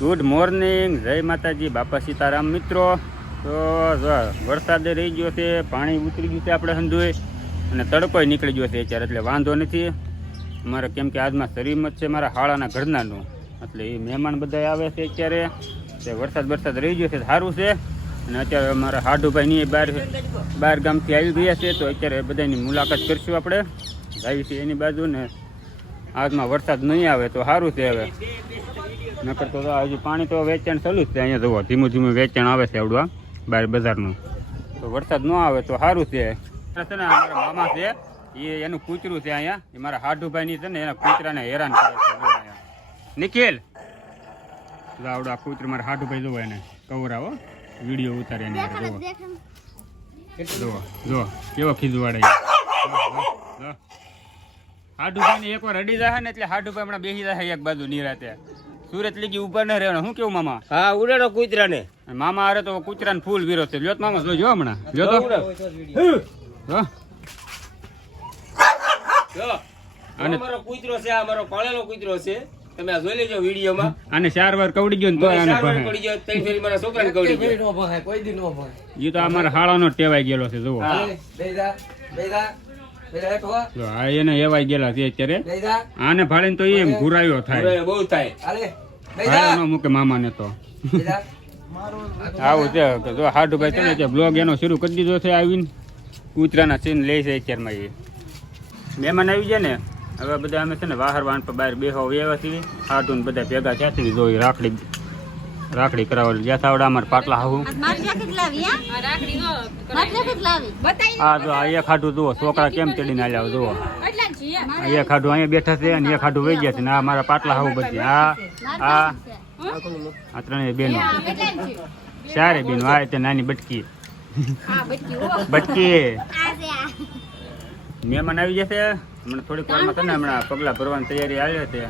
Good morning જય માતાજી, બાપા સીતારામ મિત્રો. તો વરસાદ રહી ગયો છે, પાણી ઉતરી ગયું છે આપણે સંધુએ અને તડકો નીકળી ગયો છે અત્યારે, એટલે વાંધો નથી. અમારે કેમ કે આજમાં શરીરમાં છે, મારા હાળાના ઘરનાનું. એટલે એ મહેમાન બધા આવે છે અત્યારે. તે વરસાદ વરસાદ રહી ગયો છે સારું છે. અને અત્યારે અમારા હાડુભાઈની બહાર બહાર ગામથી આવી ગયા છે, તો અત્યારે બધાની મુલાકાત કરશું આપણે. આવી છે એની બાજુ ને આજમાં વરસાદ નહીં આવે તો સારું છે હવે. નકર તો હજુ પાણી તો વેચાણ ચાલુ છે અહીંયા જુઓ ધીમું ધીમું વેચાણ આવે છે આવડું આ બહાર બજારનું. તો વરસાદ ન આવે તો સારું છે. છે ને અમારા મામા છે, એ એનું કૂતરું છે અહીંયા, એ મારા હાડુભાઈની છે ને એના કૂતરાને હેરાન કરે છે. નિખિલ! જો આવડું આ મારે હાટું ભાઈ જુઓ એને. કવરાવો વીડિયો ઉતારે એની. જુઓ જુઓ કેવો ખીજવાડે હાડુભાઈ ને એકવાર રડી જાય ને એટલે હાડુભાઈ હમણાં બેસી જાય એક બાજુ નિરાતે. સુરત લીગી ઉપર ન રહેવાનું. શું કેવું મામા? હા ઉડાડો કૂતરાને. ને મામા હારે તો કૂતરાને ફૂલ વિરોધ છે. લ્યો મામા જો હમણાં. જો તો. જો. જો અને- અમારો કૂતરો છે આ મારો પાળેલો કૂતરો છે. તમે આ જોઈ લેજો વિડીયોમાં. આને ચાર વાર કવડી ગયો ને તો આને સારવાર પડી ગયો ત્રણ ફેરી મારા છોકરાને કવડી ગયો. ઈ તો અમારા હાળાનો જ ટેવાઈ ગયેલો છે જુઓ. હા. જો એને એવાઈ ગયેલા છે અત્યારે. આને ભાળીને તો એમ ઘુરાયો થાય. બહુ થાય. મૂકે મામા ને મામાને તો. આવું છે જો હાડુભાઈ છે બ્લોગ એનો શરૂ કરી દીધો છે આવીને. કૂતરાના સીન લે છે અત્યારમાં એ. મહેમાન આવી જાય ને? હવે બધા અમે છે ને વાહર વાહન પર બહાર બેહો વ્યવસ્થિત છીએ. ને બધા ભેગા થયા છે જોઈ રાખડી રાખડી કરાવેલી. જ્યાં આવડા અમારે પાટલા હાવું આ જો આ એક હાડું જુઓ છોકરા કેમ ચડીને આલ્યા જુઓ. અહીંયા એક હાડું અહીંયા બેઠા છે અને એક હાડું વહી ગયા છે ને આ મારા પાટલા હાવું બધી. આ આ આ ત્રણેય બેનો. ચારે બેનો આ તે નાની બટકી. બટકી મહેમાન આવી જશે? હમણાં થોડીક વારમાં તને હમણાં પગલા ભરવાની તૈયારી હાલે છે.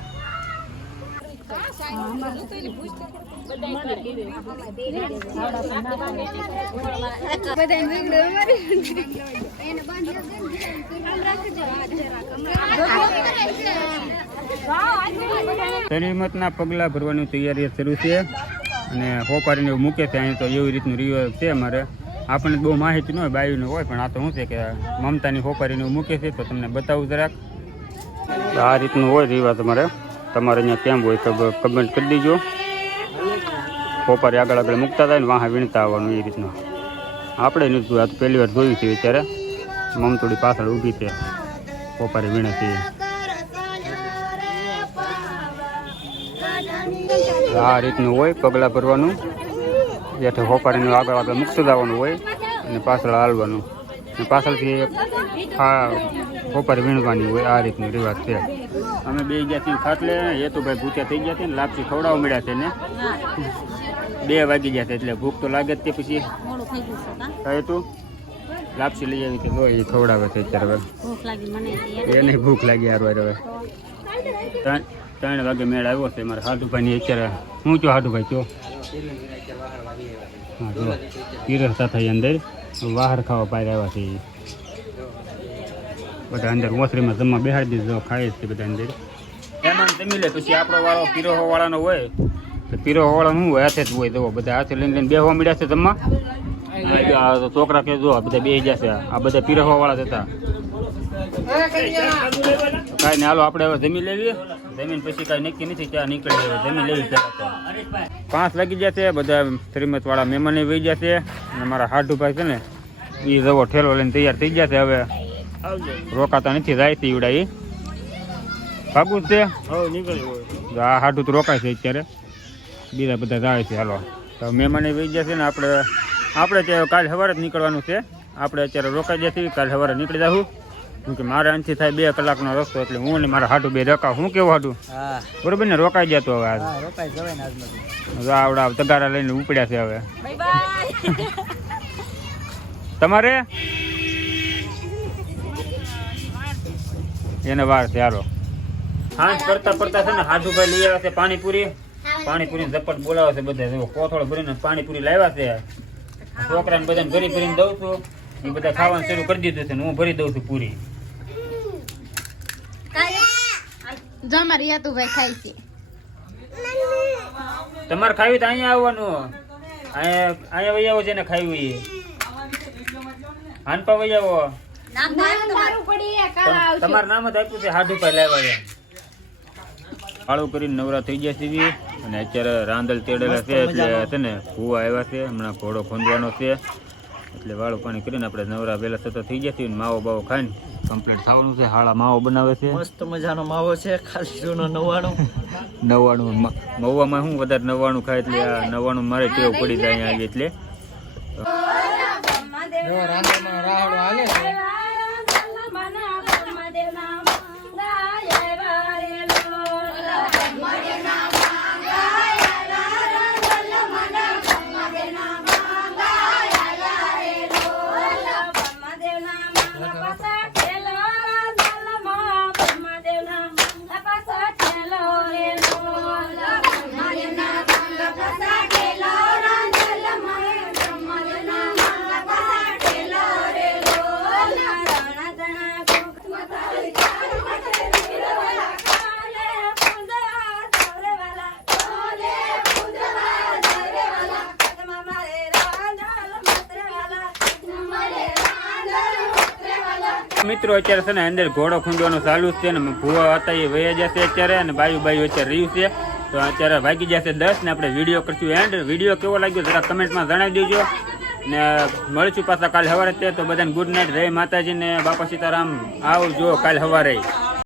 શરીમતના પગલાં ભરવાની તૈયારી શરૂ છે. અને હોપારીને મૂકે છે અહીં તો એવી રીતનું રિવાજ છે અમારે. આપણને બહુ માહિતી ન હોય, બાયુનું હોય, પણ આ તો શું છે કે મમતાની હોપારીને મૂકે છે, તો તમને બતાવું જરાક. આ રીતનું હોય રિવાજ તમારે તમારે અહીંયા કેમ હોય તો કમેન્ટ કરી દીજો. હોપારી આગળ આગળ મૂકતા થાય ને વાહ વીણતા આવવાનું એ રીતનું. આપણે નથી આ તો પહેલી વાર જોયું છે અત્યારે. મમતોડી પાછળ ઊભી છે. હોપારી વીણે છે. આ રીતનું હોય પગલાં ભરવાનું. જેઠે હોપારીનું આગળ આગળ મૂકતું લાવવાનું હોય અને પાછળ હાલવાનું. અને પાછળથી એક આ હોપારી વીણવાની હોય આ રીતની રિવાજ છે. અમે બે ગયા છીએ ખાટલે એ તો ભાઈ ભૂખ્યા થઈ ગયા છે ને લાપસી ખવડાવવા મળ્યા છે ને. બે વાગી ગયા છે એટલે ભૂખ તો લાગે જ તે પછી. કહે તું લાપસી લઈ આવી તો એ ખવડાવે છે અત્યારે હવે. એને. ભૂખ લાગી યાર વાર હવે. ત્રણ વાગે મેળ આવ્યો છે મારા હાડુભાઈની અત્યારે. હું છું સાધુભાઈ છો હા જો. પીરસતા થઈ અંદર બહાર ખાવા બહાર આવ્યા છે. બધા અંદર ઓસરીમાં જમવા બેહાડી દીધો ખાય છે બધા અંદર. એમાં જમી લે પછી આપણો વાળો પીરોહો વાળાનો હોય. પીરોહો વાળાનું શું હોય હાથે જ હોય તો બધા હાથે લઈને લઈને બેહવા મળ્યા છે જમવા. છોકરા કે જો બધા બે જશે આ બધા પીરોહો વાળા હતા. કાંઈ નહીં, હાલો, આપણે હવે જમી લેવી જમીન પછી કાંઈ નક્કી નથી ત્યાં નીકળી હવે જમીન લેવી પાંચ લાગી છે, બધા શ્રીમત વાળા મહેમાને વહી છે. અને મારા હાડુભાઈ છે ને એ જવો ઠેલો લઈને તૈયાર થઈ છે હવે. રોકાતા નથી, જાય છે ઈવડા એ ભાગું છે. આ હાડું તો રોકાય છે અત્યારે. બીજા બધા જાય છે, હાલો. તો મહેમાને વહી છે ને, આપણે આપણે તે કાલે સવારે જ નીકળવાનું છે. આપણે અત્યારે રોકાઈ ગયા કાલ સવારે નીકળી જાઉં કેમ કે મારે અહીંથી થાય બે કલાકનો રસ્તો એટલે હું ને મારા હાટું બે રકા હું કેવું હાટું? બરોબર ને રોકાઈ જતો હવે આજ. આવડા તગારા લઈને ઉપડ્યા છે હવે. તમારે? એને વાર ચાલો હાથ પડતા પડતા છે ને હાડુભાઈ લઈ આવ્યા છે પાણીપુરી. પાણીપુરી ઝપટ બોલાવે છે બધા. કોથળો ભરીને પાણીપુરી લાવ્યા છે. છોકરાને બધાને ભરી ભરીને દઉં છું. એ બધા ખાવાનું શરૂ કરી દીધું છે ને હું ભરી દઉં છું પૂરી. જમા રિયાતુભાઈ ખાય છે. તમારે ખાવી તો અહીંયા આવવાનું. અહીંયા અહીંયા વહી આવો છે ને ખાવી હાનપા વહી આવો. તમારું. નામ જ આપ્યું છે હાડું પર લાવ્યા છે. ફાળું કરીને નવરા થઈ ગયા સીવી અને અત્યારે રાંદલ તેડેલા છે એટલે છે ને કુવા આવ્યા છે હમણાં ઘોડો ખોંદવાનો છે. એટલે વાળું પાણી કરીને આપણે નવરા વહેલા થતા થઈ ગયા છીએ ને માવો બાવો ખાઈને કમ્પ્લીટ થવાનું છે હાળા માવો બનાવે છે. મસ્ત મજાનો માવો છે ખાલી જૂનો નવાણું નવાણું મ- મહુવામાં શું વધારે નવ્વાણું ખાય એટલે આ નવાણું મારે ટેવ પડી જાય અહીંયા આવી એટલે. મિત્રો, અત્યારે છે ને અંદર ઘોડો ખૂંદવાનું ચાલુ છે ને ભૂવા હતા એ વયા જશે અત્યારે અને બાયુ બાયુ અત્યારે રહ્યું છે. તો અત્યારે વાગી જશે દસ ને આપણે વીડિયો કરશું એન્ડ. વીડિયો કેવો લાગ્યો જરા કમેન્ટમાં જણાવી દેજો. ને મળશું પાછા કાલે સવારે તે. તો બધાને ગુડ નાઇટ રે માતાજી ને બાપા સીતારામ. આવજો કાલે સવારે.